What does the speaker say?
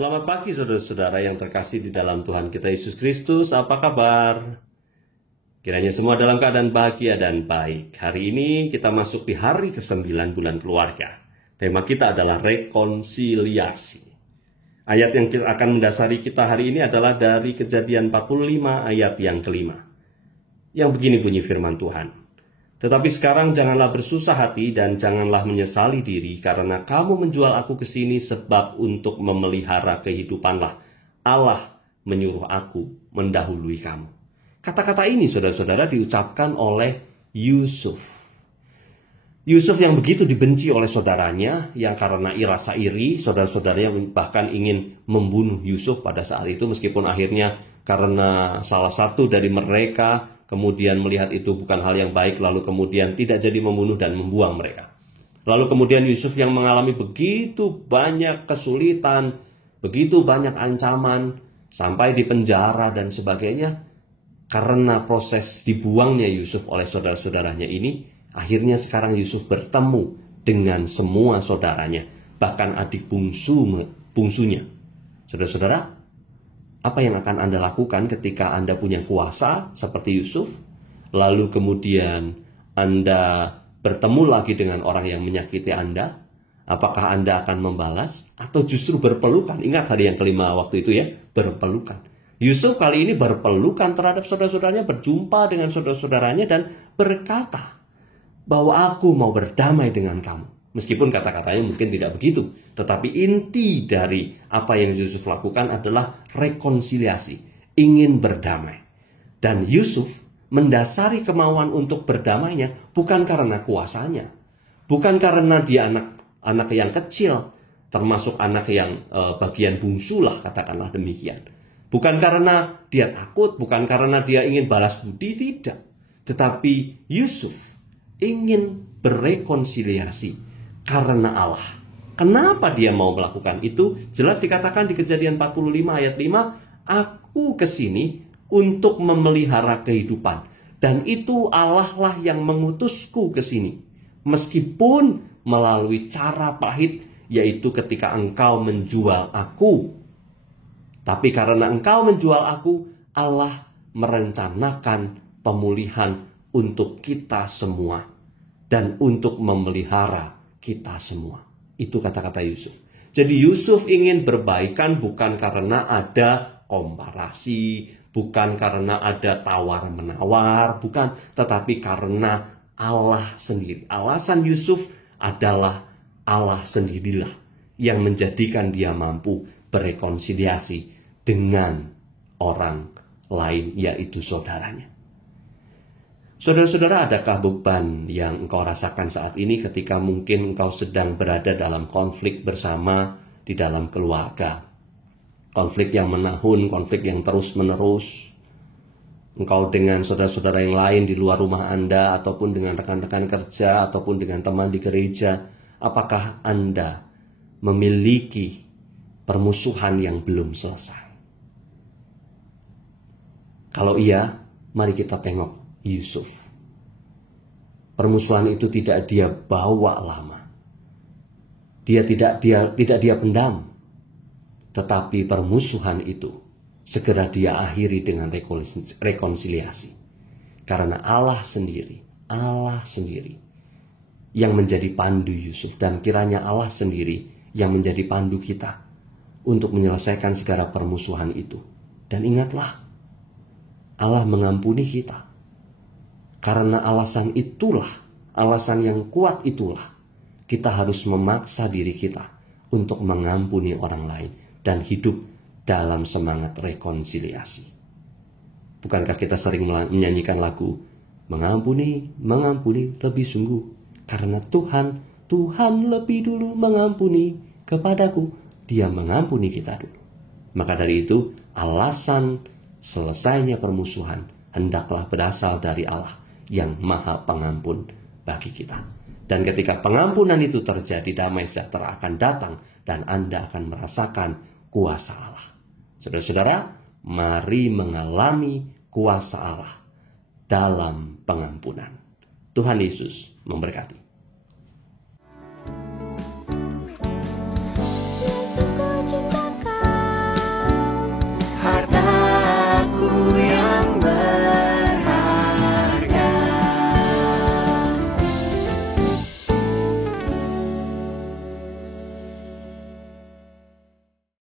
Selamat pagi saudara-saudara yang terkasih di dalam Tuhan kita Yesus Kristus. Apa kabar? Kiranya semua dalam keadaan bahagia dan baik. Hari ini kita masuk di hari ke-9 bulan keluarga. Tema kita adalah rekonsiliasi. Ayat yang akan mendasari kita hari ini adalah dari Kejadian 45 ayat yang kelima. Yang begini bunyi firman Tuhan. Tetapi sekarang janganlah bersusah hati dan janganlah menyesali diri karena kamu menjual aku ke sini sebab untuk memelihara kehidupanlah Allah menyuruh aku mendahului kamu. Kata-kata ini saudara-saudara diucapkan oleh Yusuf. Yusuf yang begitu dibenci oleh saudaranya yang karena rasa iri, saudara-saudaranya bahkan ingin membunuh Yusuf pada saat itu meskipun akhirnya karena salah satu dari mereka kemudian melihat itu bukan hal yang baik, lalu kemudian tidak jadi membunuh dan membuang mereka. Lalu kemudian Yusuf yang mengalami begitu banyak kesulitan, begitu banyak ancaman, sampai di penjara dan sebagainya. Karena proses dibuangnya Yusuf oleh saudara-saudaranya ini, akhirnya sekarang Yusuf bertemu dengan semua saudaranya, bahkan adik bungsunya. Saudara-saudara, apa yang akan Anda lakukan ketika Anda punya kuasa seperti Yusuf, lalu kemudian Anda bertemu lagi dengan orang yang menyakiti Anda? Apakah Anda akan membalas atau justru berpelukan? Ingat hari yang kelima waktu itu ya, berpelukan. Yusuf kali ini berpelukan terhadap saudara-saudaranya, berjumpa dengan saudara-saudaranya dan berkata bahwa aku mau berdamai dengan kamu. Meskipun kata-katanya mungkin tidak begitu, tetapi inti dari apa yang Yusuf lakukan adalah rekonsiliasi, ingin berdamai. Dan Yusuf mendasari kemauan untuk berdamainya bukan karena kuasanya, bukan karena dia anak yang kecil, termasuk anak yang bagian bungsu lah katakanlah demikian. Bukan karena dia takut, bukan karena dia ingin balas budi, tidak. Tetapi Yusuf ingin berekonsiliasi karena Allah. Kenapa dia mau melakukan itu? Jelas dikatakan di Kejadian 45 ayat 5, aku kesini untuk memelihara kehidupan. Dan itu Allah lah yang mengutusku ke sini. Meskipun melalui cara pahit, yaitu ketika engkau menjual aku. Tapi karena engkau menjual aku, Allah merencanakan pemulihan untuk kita semua. Dan untuk memelihara kita semua. Itu kata-kata Yusuf. Jadi Yusuf ingin berbaikan bukan karena ada komparasi, bukan karena ada tawar-menawar, bukan, tetapi karena Allah sendiri. Alasan Yusuf adalah Allah sendirilah yang menjadikan dia mampu berekonsiliasi dengan orang lain, yaitu saudaranya. Saudara-saudara, adakah beban yang engkau rasakan saat ini ketika mungkin engkau sedang berada dalam konflik bersama di dalam keluarga? Konflik yang menahun, konflik yang terus-menerus. Engkau dengan saudara-saudara yang lain di luar rumah Anda, ataupun dengan rekan-rekan kerja, ataupun dengan teman di gereja. Apakah Anda memiliki permusuhan yang belum selesai? Kalau iya, mari kita tengok Yusuf. Permusuhan itu tidak dia bawa lama. Dia tidak pendam. Tetapi permusuhan itu segera dia akhiri dengan rekonsiliasi. Karena Allah sendiri yang menjadi pandu Yusuf, dan kiranya Allah sendiri yang menjadi pandu kita untuk menyelesaikan segala permusuhan itu. Dan ingatlah, Allah mengampuni kita. Karena alasan itulah, alasan yang kuat itulah, kita harus memaksa diri kita untuk mengampuni orang lain dan hidup dalam semangat rekonsiliasi. Bukankah kita sering menyanyikan lagu, mengampuni, mengampuni lebih sungguh, karena Tuhan lebih dulu mengampuni kepadaku, Dia mengampuni kita dulu. Maka dari itu, alasan selesainya permusuhan hendaklah berasal dari Allah yang maha pengampun bagi kita. Dan ketika pengampunan itu terjadi, damai sejahtera akan datang dan Anda akan merasakan kuasa Allah. Saudara-saudara, mari mengalami kuasa Allah dalam pengampunan. Tuhan Yesus memberkati.